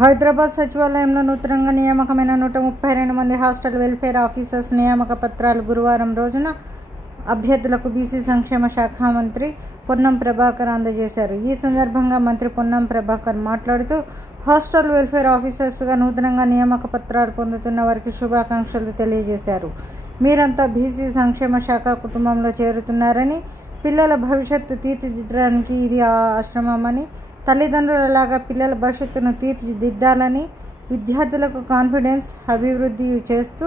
హైదరాబాద్ సచివాలయంలో నూతనంగా నియామకమైన 132 మంది హాస్టల్ వెల్ఫేర్ ఆఫీసర్స్ నియామక పత్రాలు గురువారం రోజున అభ్యర్థులకు బీసీ సంక్షేమ శాఖ మంత్రి పొన్నం ప్రభాకర్ అందజేశారు. ఈ సందర్భంగా మంత్రి పొన్నం ప్రభాకర్ మాట్లాడుతూ హాస్టల్ వెల్ఫేర్ ఆఫీసర్స్గా నూతనంగా నియామక పత్రాలు పొందుతున్న వారికి శుభాకాంక్షలు తెలియజేశారు. మీరంతా బీసీ సంక్షేమ శాఖ కుటుంబంలో చేరుతున్నారని, పిల్లల భవిష్యత్తు తీర్చిదిద్దడానికి ఇది ఆశ్రమమని, తల్లిదండ్రులలాగా పిల్లల భవిష్యత్తును తీర్చిదిద్దాలని, విద్యార్థులకు కాన్ఫిడెన్స్ అభివృద్ధి చేస్తూ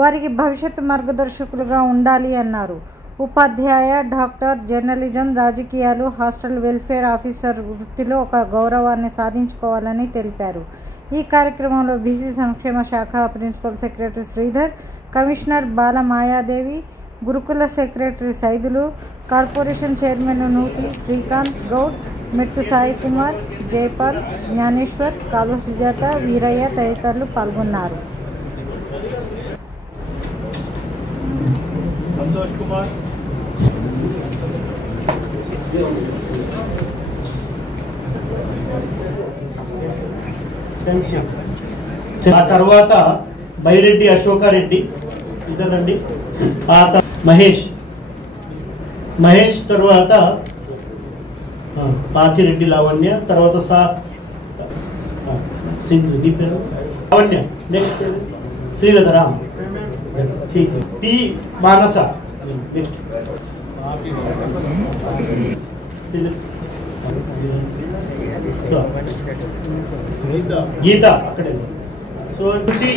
వారికి భవిష్యత్తు మార్గదర్శకులుగా ఉండాలి అన్నారు. ఉపాధ్యాయ, డాక్టర్, జర్నలిజం, రాజకీయాలు, హాస్టల్ వెల్ఫేర్ ఆఫీసర్ వృత్తిలో ఒక గౌరవాన్ని సాధించుకోవాలని తెలిపారు. ఈ కార్యక్రమంలో బీసీ సంక్షేమ శాఖ ప్రిన్సిపల్ సెక్రటరీ శ్రీధర్, కమిషనర్ బాల మాయాదేవి, గురుకుల సెక్రటరీ సైదులు, కార్పొరేషన్ చైర్మన్ నూతి శ్రీకాంత్ గౌడ్, మెట్టు సాయి కుమార్, జైపాల్, జ్ఞానేశ్వర్, కాలువ సుజాత, వీరయ్య తదితరులు పాల్గొన్నారు. ఆ తర్వాత బైరెడ్డి అశోకారెడ్డి, ఇద్దరండి, మహేష్ తర్వాత పాచిరెడ్డి లావణ్య, తర్వాత లావణ్య, నెక్స్ట్ శ్రీలత రామ్, టి మానస, గీత అక్కడే. సో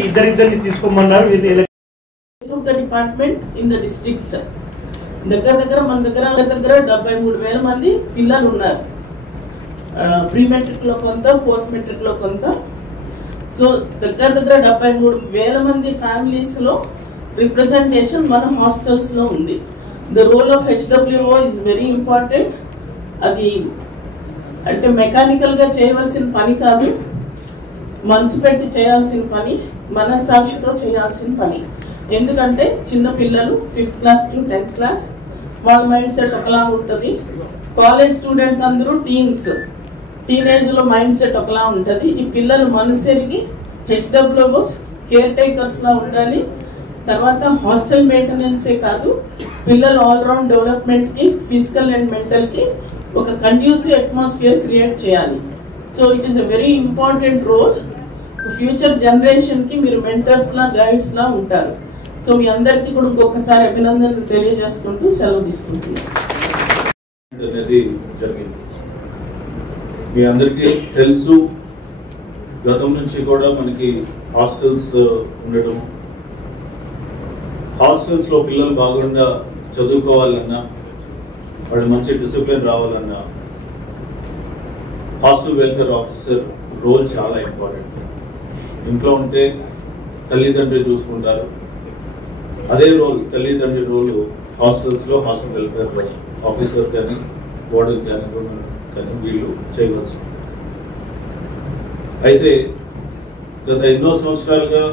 ఇద్దరిద్దరిని తీసుకోమన్నారు. డిపార్ట్మెంట్ ఇన్ ద డిస్ట్రిక్ట్స్ దగ్గర మన దగ్గర 73,000 మంది పిల్లలు ఉన్నారు. ప్రీ మెట్రిక్ లో కొంత, పోస్ట్ మెట్రిక్ లో కొంత. సో దగ్గర 73,000 మంది ఫ్యామిలీస్ లో రిప్రజెంటేషన్ మన హాస్టల్స్ లో ఉంది. The role of HWO is very important. అది అంటే మెకానికల్ గా చేయవలసిన పని కాదు, మనసు పెట్టి చేయాల్సిన పని, మనస్సాక్షితో చేయాల్సిన పని. ఎందుకంటే చిన్న పిల్లలు 5th class to 10th class, వాళ్ళ మైండ్ సెట్ ఒకలా ఉంటుంది. కాలేజ్ స్టూడెంట్స్ అందరూ టీనేజ్ లో మైండ్ సెట్ ఒకలా ఉంటుంది. ఈ పిల్లలు మనసెరిగి HWOs కేర్ టేకర్స్ లా ఉండాలి. తర్వాత హాస్టల్ మెయింటెనెన్సే కాదు, పిల్లలు ఆల్రౌండ్ డెవలప్మెంట్ కి, ఫిజికల్ అండ్ మెంటల్ కి ఒక కండ్యూసివ్ అట్మాస్ఫియర్ క్రియేట్ చేయాలి. So it is a very important role. Future generation కి మీరు మెంటర్స్ లా, గైడ్స్ లా ఉంటారు. సో మీ అందరికీ కూడా ఇంకొకసారి అభినందనలు తెలియజేసుకుంటూ సెలవు తీసుకుంటున్నాను. మీ అందరికీ తెలుసు, గతం నుంచి కూడా మనకి హాస్టల్స్ ఉండటం, హాస్టల్స్ లో పిల్లలు బాగుండా చదువుకోవాలన్నా, వాళ్ళు మంచి డిసిప్లిన్ రావాలన్నా హాస్టల్ వెల్ఫేర్ ఆఫీసర్ రోల్ చాలా ఇంపార్టెంట్. ఇంట్లో ఉంటే తల్లిదండ్రులు చూసుకుంటారు, అదే రోల్ తల్లిదండ్రుల రోల్ హాస్టల్స్ లో హాస్టల్ వెల్ఫేర్ ఆఫీసర్ కానీ, వార్డెన్ కానీ వీళ్ళు చేయవలసి. అయితే గత ఎన్నో సంవత్సరాలుగా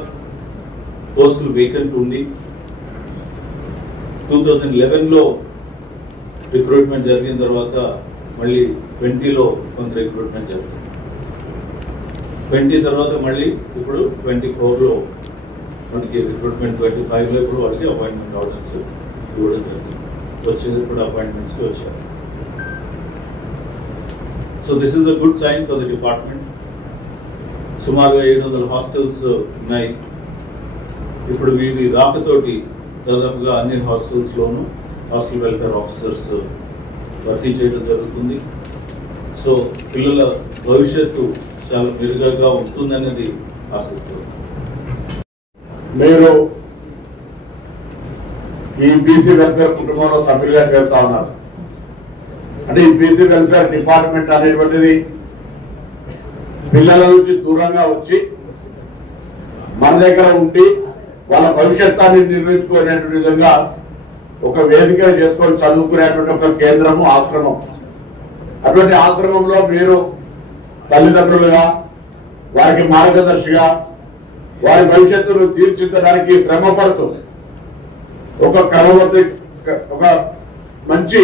పోస్టులు వేకెంట్ ఉంది. 2011లో రిక్రూట్మెంట్ జరిగిన తర్వాత మళ్ళీ 20లో కొంత రిక్రూట్మెంట్ జరిగింది. 20 తర్వాత మళ్ళీ ఇప్పుడు 24లో మనకి రిక్రూట్మెంట్, 25లో ఇప్పుడు వాళ్ళకి అపాయింట్మెంట్ ఆర్డర్స్ ఇవ్వడం జరిగింది. వచ్చేది ఇప్పుడు అపాయింట్మెంట్స్కి వచ్చారు. So this is a good sign for the department. సుమారుగా 700 హాస్టల్స్ ఉన్నాయి. ఇప్పుడు వీరి రాకతోటి దాదాపుగా అన్ని హాస్టల్స్ లోనూ హాస్టల్ వెల్ఫేర్ ఆఫీసర్స్ భర్తీ చేయడం జరుగుతుంది. సో పిల్లల భవిష్యత్తు చాలా మెరుగ్గా ఉంటుందనేది ఆశిస్తున్నాను. మీరు ఈ బీసీ వెల్ఫేర్ కుటుంబంలో సభ్యులుగా చేరుతా ఉన్నారు. అంటే ఈ బీసీ వెల్ఫేర్ డిపార్ట్మెంట్ అనేటువంటిది పిల్లల నుంచి దూరంగా వచ్చి మన దగ్గర ఉండి వాళ్ళ భవిష్యత్తుని నిర్మించుకునేటువంటి విధంగా ఒక వేదిక చేసుకొని చదువుకునేటువంటి ఒక కేంద్రము, ఆశ్రమం. అటువంటి ఆశ్రమంలో మీరు తల్లిదండ్రులుగా, వారికి మార్గదర్శిగా, వారి భవిష్యత్తును తీర్చిదిద్దడానికి శ్రమ పడుతూ ఒక మంచి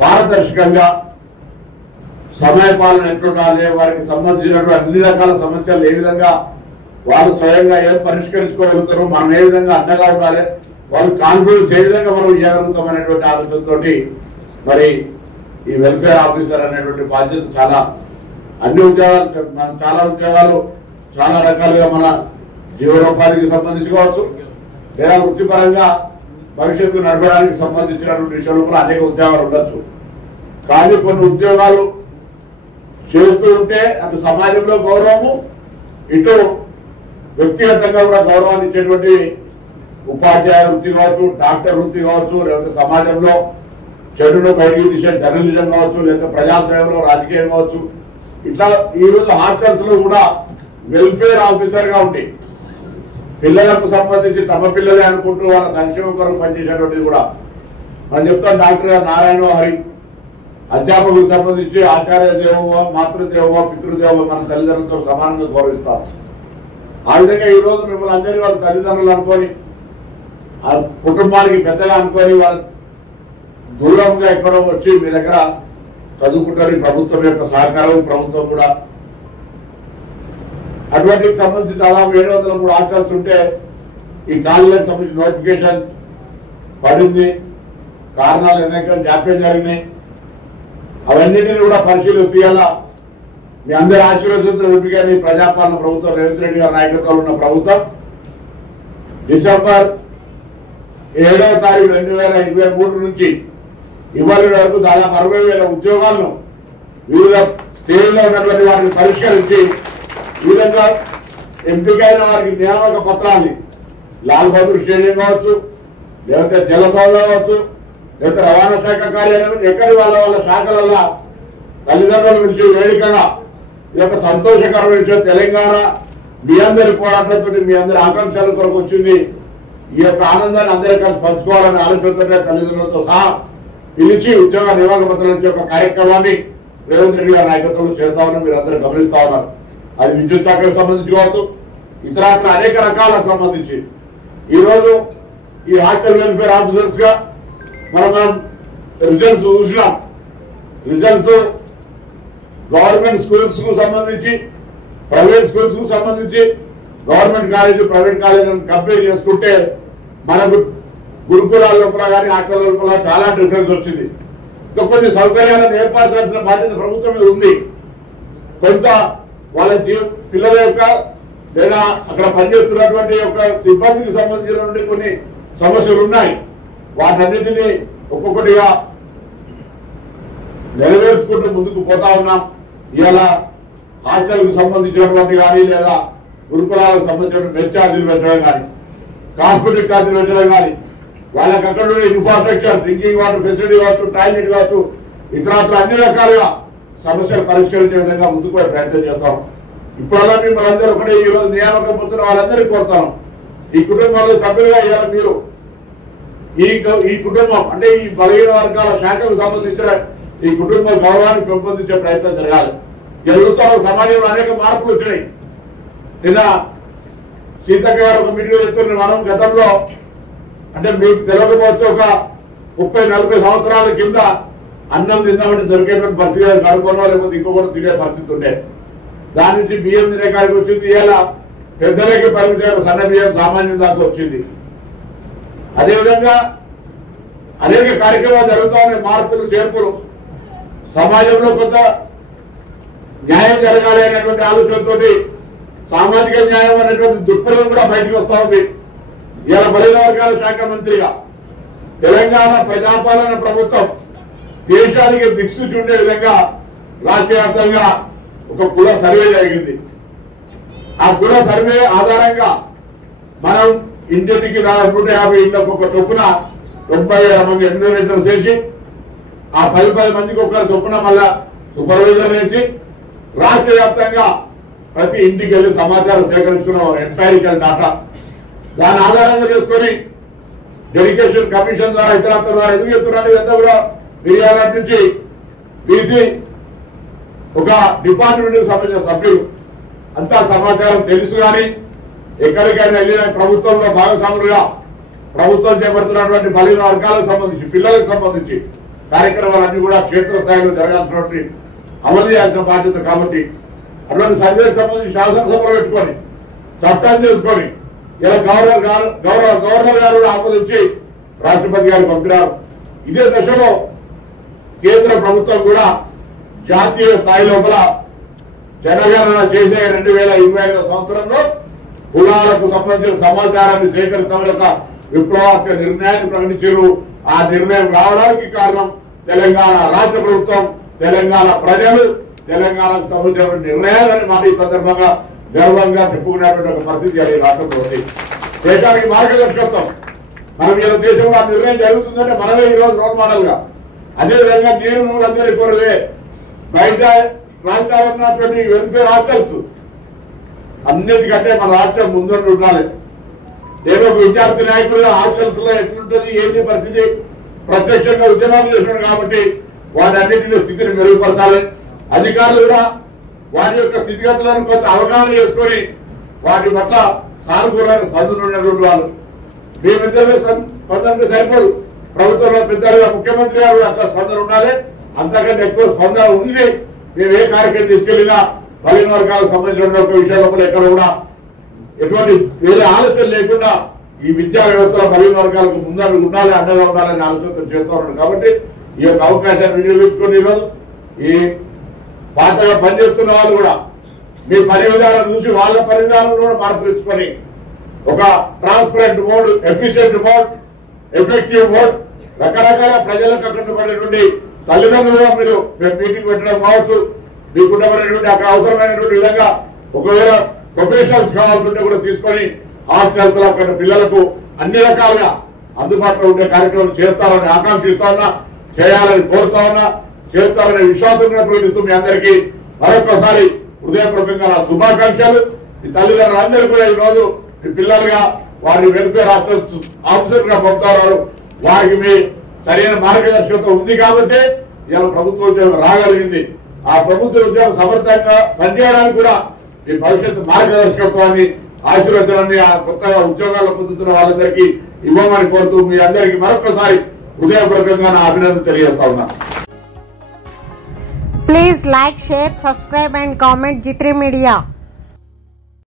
పారదర్శకంగా సమయపాలన ఎట్లుండాలి, వారికి సంబంధించినటువంటి అన్ని రకాల సమస్యలు ఏ విధంగా వాళ్ళు స్వయంగా ఏం పరిష్కరించుకోగలుగుతారు, మనం ఏ విధంగా అండగా ఉండాలి, వాళ్ళు కాన్ఫిడెన్స్ ఏ విధంగా మనం ఇవ్వగలుగుతాం అనేటువంటి ఆలోచనతోటి మరి ఈ వెల్ఫేర్ ఆఫీసర్ అనేటువంటి బాధ్యత చాలా అన్ని ఉద్యోగాలు మన చాలా ఉద్యోగాలు చాలా రకాలుగా మన జీవనోపాధికి సంబంధించి కావచ్చు లేదా వృత్తిపరంగా భవిష్యత్తు నడపడానికి సంబంధించినటువంటి విషయంలో కూడా అనేక ఉద్యోగాలు ఉండొచ్చు. కానీ కొన్ని ఉద్యోగాలు చేస్తూ ఉంటే అటు సమాజంలో గౌరవము ఇటు వ్యక్తిగతంగా కూడా గౌరవాన్ని ఇచ్చేటువంటి ఉపాధ్యాయ వృత్తి కావచ్చు, డాక్టర్ వృత్తి కావచ్చు, లేకపోతే సమాజంలో చెడును బయటికి తీసే జర్నలిజం కావచ్చు, లేకపోతే ప్రజాసేవలో రాజకీయం కావచ్చు, ఇట్లా ఈరోజు హాస్టల్స్ లో కూడా వెల్ఫేర్ ఆఫీసర్ గా ఉంటాయి. పిల్లలకు సంబంధించి తమ పిల్లలే అనుకుంటూ వాళ్ళ సంక్షేమం కొరకు పనిచేసేటువంటిది కూడా మనం చెప్తాం. డాక్టర్ నారాయణ హరి అధ్యాపకులకు సంబంధించి ఆచార్య దేవో, మాతృదేవో, పితృదేవో మన తల్లిదండ్రులతో సమానంగా గౌరవిస్తాం. ఆ విధంగా ఈ రోజు మిమ్మల్ని అందరినీ వాళ్ళ తల్లిదండ్రులు అనుకొని ఆ కుటుంబానికి పెద్దగా అనుకొని వాళ్ళ దూరంగా ఎక్కడో వచ్చి మీ దగ్గర చదువుకుంటారు. ప్రభుత్వం యొక్క సహకారం, ప్రభుత్వం కూడా అటువంటికి సంబంధించి దాదాపు 703 హాస్టల్స్ ఉంటే ఈ కాలేజీలకు సంబంధించి నోటిఫికేషన్ పడింది. కారణాలు అనేక జాప్యం జరిగినాయి. అవన్నింటినీ కూడా పరిశీలించాల. మీ అందరి ఆశీర్వదించిన ఎంపికని ప్రజాపాలన ప్రభుత్వం రేవంత్ రెడ్డి గారి నాయకత్వంలో ఉన్న ప్రభుత్వం డిసెంబర్ 7వ తారీఖు 2023 నుంచి ఇవాళ వరకు దాదాపు 60,000 ఉద్యోగాలను వివిధ శ్రేణుల్లో ఉన్నటువంటి వాటిని పరిష్కరించి ఈ విధంగా ఎంపికైన వారికి నియామక పత్రాన్ని లాల్ బహదూర్ స్టేడియం కావచ్చు, లేకపోతే జలసౌధ కావచ్చు, లేకపోతే రవాణా శాఖ కార్యాలయం, ఎక్కడి వాళ్ళ శాఖలలో తల్లిదండ్రుల నుంచి వేదికగా ఇది ఒక సంతోషకరమైన విషయం. తెలంగాణ మీ అందరి పోరాటంతో మీ అందరి ఆకాంక్షల కొరకు వచ్చింది. ఈ యొక్క ఆనందాన్ని అందరూ కలిసి పంచుకోవాలనే ఆలోచనతో తల్లిదండ్రులతో సహా పిలిచి ఉద్యోగ నియామక పత్రాల నుంచి ఒక కార్యక్రమాన్ని రేవంత్ రెడ్డి గారి నాయకత్వంలో చేస్తా ఉన్నారు. మీరు అందరూ గమనిస్తా ఉన్నారు. అది విద్యుత్ శాఖకు సంబంధించి కావచ్చు, ఇతరత్ర అనేక రకాలకు సంబంధించి ఈరోజు ఈ హాస్టల్ వెల్ఫేర్ ఆఫీసర్స్ గా మనం రిజల్ట్స్ చూసినాం. రిజల్ట్స్ గవర్నమెంట్ స్కూల్స్ కు సంబంధించి, ప్రైవేట్ స్కూల్స్ కు సంబంధించి, గవర్నమెంట్ కాలేజీ ప్రైవేట్ కాలేజీలను కంపేర్ చేసుకుంటే మనకు గురుకులాల లోపల కానీ హాస్టల్ లోపల చాలా డిఫరెన్స్ వచ్చింది. ఇంకా కొన్ని సౌకర్యాలను ఏర్పాటు చేయాల్సిన బాధ్యత ప్రభుత్వం మీద ఉంది. కొంత వాళ్ళ పిల్లల యొక్క లేదా అక్కడ పనిచేస్తున్నటువంటి యొక్క సిబ్బందికి సంబంధించినటువంటి కొన్ని సమస్యలు ఉన్నాయి. వాటన్నిటినీ ఒక్కొక్కటిగా నెరవేర్చుకుంటూ ముందుకు పోతా ఉన్నాం. ఇవాళ హాస్టల్కు సంబంధించినటువంటి కానీ లేదా గురుకులాలకు సంబంధించిన మెస్ ఛార్జీలు పెట్టడం కానీ, కాస్మెటిక్ ఛార్జీలు పెట్టడం కానీ, వాళ్ళకి అక్కడ ఇన్ఫ్రాస్ట్రక్చర్, డ్రింకింగ్ వాటర్ ఫెసిలిటీ కావచ్చు, టాయిలెట్ కావచ్చు, ఇతరత్ర అన్ని రకాలుగా సమస్యలు పరిష్కరించే విధంగా ముందుకు పోయే ప్రయత్నం చేస్తాం. ఇప్పుడల్లా మిమ్మల్ని అందరూ ఒకటే ఈ రోజు నియామకం పొందుతున్న వాళ్ళందరికీ కోరుతాను, ఈ కుటుంబంలో సభ్యులుగా ఇవాళ మీరు ఈ కుటుంబం అంటే ఈ బలహీన వర్గాల శాఖకు సంబంధించిన ఈ కుటుంబ గౌరవాన్ని పెంపొందించే ప్రయత్నం జరగాలి. చూస్తాం సమాజంలో అనేక మార్పులు వచ్చినాయి. నిన్న సీతక్క గారు ఒక మీటింగ్ చెప్తున్న మనం గతంలో అంటే మీకు తెలియకపోవచ్చు ఒక 30-40 సంవత్సరాల కింద అన్నం తిందామంటే దొరికేటువంటి పరిస్థితి కడుకోనో లేకపోతే ఇంకొకటి తినే పరిస్థితి ఉండే. దాని నుంచి బియ్యం తినే కాడికి వచ్చింది. ఇలా పెద్దలకి పరిమితి సన్న బియ్యం సామాన్యం దాకా వచ్చింది. అదేవిధంగా అనేక కార్యక్రమాలు జరుగుతూ ఉన్నాయి. మార్పులు చేర్పులు సమాజంలో కొంత న్యాయం జరగాలి అనేటువంటి ఆలోచనతో సామాజిక న్యాయం అనేటువంటి దృక్పథం కూడా బయటకు వస్తూ ఉంది. ఇలా బలహీన వర్గాల శాఖ మంత్రిగా తెలంగాణ ప్రజాపాలన ప్రభుత్వం దేశానికి దిక్సూచి ఉండే విధంగా రాష్ట్ర వ్యాప్తంగా ఒక కుల సర్వే జరిగింది. ఆ కుల సర్వే ఆధారంగా మనం ఇంటికి 150 ఇళ్లకు ఒక చొప్పున 90,000 మంది ఎన్యూమరేటర్స్ వేసి ఆ 10 మందికి ఒకరు చొప్పున మళ్ళా సూపర్వైజర్ వేసి రాష్ట్ర వ్యాప్తంగా ప్రతి ఇంటికి వెళ్ళి సమాచారం సేకరించుకున్న ఎంపైరికల్ డాటా దాని ఆధారంగా చేసుకొని డెడికేషన్ కమిషన్ ద్వారా ఇతరత్ర ద్వారా ఎందుకు చెప్తున్నారు ఇదంతా కూడా మిర్యాల నుంచి బీసీ ఒక డిపార్ట్మెంట్ కు సంబంధించిన సభ్యులు అంతా సమాచారం తెలుసు. కానీ ఎక్కడికైనా వెళ్ళిన ప్రభుత్వంలో భాగస్వాములుగా ప్రభుత్వం చేపడుతున్నటువంటి బలహీన వర్గాలకు సంబంధించి పిల్లలకు సంబంధించి కార్యక్రమాలన్నీ కూడా క్షేత్రస్థాయిలో జరగాల్సినటువంటి అమలు చేయాల్సిన బాధ్యత. కాబట్టి అటువంటి సర్వేకి సంబంధించి శాసనసభలో పెట్టుకొని చట్టాన్ని చేసుకొని ఇలా గవర్నర్ గారు ఆమోదించి రాష్ట్రపతి గారు పంపినారు. ఇదే దశలో కేంద్ర ప్రభుత్వం కూడా జాతీయ స్థాయి లోపల జనగణన చేసే 2025 సంవత్సరంలో కులాలకు సంబంధించిన సమాచారాన్ని సేకరించడం యొక్క విప్లవాత్మక నిర్ణయాన్ని ప్రకటించారు. ఆ నిర్ణయం రావడానికి కారణం తెలంగాణ రాష్ట్ర ప్రభుత్వం, తెలంగాణ ప్రజలు, తెలంగాణకు సంబంధించిన నిర్ణయాలని మాట ఈ సందర్భంగా గర్వంగా చెప్పుకునేటువంటి ఒక పరిస్థితి ఈ రాష్ట్రంలో ఉంది. దేశానికి మార్గదర్శకత్వం మనం ఇలా దేశంలో ఆ నిర్ణయం జరుగుతుందంటే మనమే ఈరోజు రోల్ మోడల్ గా. అదేవిధంగా నేను అందరికీ కోరదే బయట రాష్ట్రాలు ఉన్నటువంటి వెల్ఫేర్ హాస్టల్స్ అన్నిటికంటే మన రాష్ట్రం ముందుండి ఉండాలి. నేను ఒక విద్యార్థి నాయకులుగా హాస్టల్స్ లో ఎట్లుంటుంది ఏంటి పరిస్థితి ప్రత్యక్షంగా ఉద్యమాలు చేస్తున్నాడు కాబట్టి వాటి అన్నింటిలో స్థితిని మెరుగుపరచాలి. అధికారులు కూడా వాటి యొక్క స్థితిగతులను కొంత అవగాహన చేసుకొని వాటి పట్ల సానుకూలమైన స్పందన ఉన్నటువంటి వాళ్ళు. మేమిద్దరే స్పందన సరిపోదు, ప్రభుత్వంలో పెద్దలుగా ముఖ్యమంత్రి గారు అట్లా స్పందన ఉండాలి. అంతకంటే ఎక్కువ స్పందన ఉంది. మేము ఏ కార్యక్రమం తీసుకెళ్లినా బలహీన వర్గాలకు సంబంధించిన ఒక విషయం లోపల ఎక్కడ కూడా ఎటువంటి వేరే ఆలోచన లేకుండా ఈ విద్యా వ్యవస్థలో బలహీన వర్గాలకు ముందడుగు ఉండాలి, అండగా ఉండాలని ఆలోచన చేస్తూ ఉన్నాడు. కాబట్టి ఈ యొక్క అవకాశాన్ని వినియోగించుకుని ఈరోజు ఈ పాతగా పనిచేస్తున్న వాళ్ళు కూడా మీ పని విధానం చూసి వాళ్ళ పని విధానంలో మార్పు తెచ్చుకొని ఒక transparent mode, efficient mode, effective mode, రకరకాల ప్రజలకు అక్కడటువంటి తల్లిదండ్రులుగా మీరు మీటింగ్ పెట్టడం కావచ్చు, మీకు ఉండబడినటువంటి అక్కడ అవసరమైనటువంటి విధంగా ఒకవేళ ప్రొఫెషనల్స్ కావాల్సింటే కూడా తీసుకొని హాస్టల్స్ అక్కడ పిల్లలకు అన్ని రకాలుగా అందుబాటులో ఉండే కార్యక్రమం చేస్తారని ఆకాంక్షిస్తా ఉన్నా, చేయాలని కోరుతా ఉన్నా, చేస్తారనే విశ్వాసం ప్రకటిస్తూ మీ అందరికీ మరొకసారి హృదయపూర్వకంగా నా శుభాకాంక్షలు. ఈ తల్లిదండ్రులందరూ కూడా ఈ రోజు మీ పిల్లలుగా వారి వెల్ఫేర్ ఆఫీసర్ గా పంపుతారు. వారికి మీ సరైన మార్గదర్శకత్వం ఉంది కాబట్టి ఇలా ప్రభుత్వ ఉద్యోగం రాగలిగింది. ఆ ప్రభుత్వ ఉద్యోగం సమర్థంగా పనిచేయడానికి కూడా మీ భవిష్యత్తు మార్గదర్శకత్వాన్ని ఆశీర్వచనాన్ని ఆ కొత్తగా ఉద్యోగాలు పొందుతున్న వాళ్ళందరికీ ఇవ్వమని కోరుతూ మీ అందరికీ మరొకసారి హృదయపూర్వకంగా నా అభినందన తెలియజేస్తా ఉన్నా. Please like, share, subscribe and comment G3 Media.